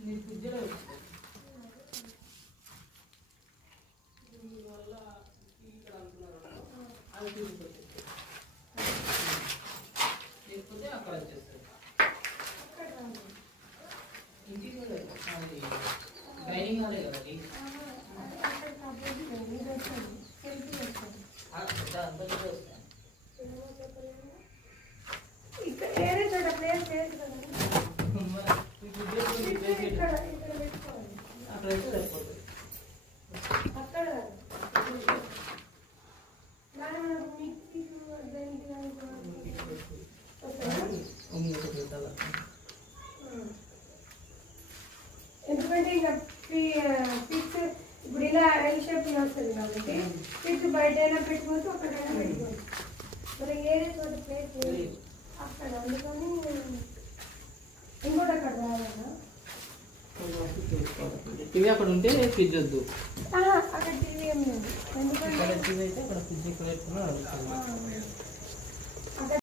లేకపోతే అక్కడ వచ్చేస్తారు ఇంటికి ట్రైనింగ్ కాలే కదా వేరే చోట ప్లేస్ లేదు కదా అక్కడ అయితే సరిపోతుంది అక్కడ ఎందుకంటే ఇంకా పిక్స్ ఇప్పుడు ఇలా ఎల్ షేప్ వస్తుంది కాబట్టి పిక్స్ బయటైనా పెట్టుకోవచ్చు అక్కడైనా పెట్టుకోవచ్చు మరి ఏరే చోట ప్లేస్ లేదు అక్కడ అందుకని ఇంకోటి అక్కడ రావాలా టీవీ అక్కడ ఉంటే ఫ్రిడ్జ్ వద్దు అక్కడ టీవీ ఏం లేదు ఎందుకంటే టీవీ అయితే అక్కడ ఫ్రిడ్జ్ ఇక్కడ పెట్టుకున్నా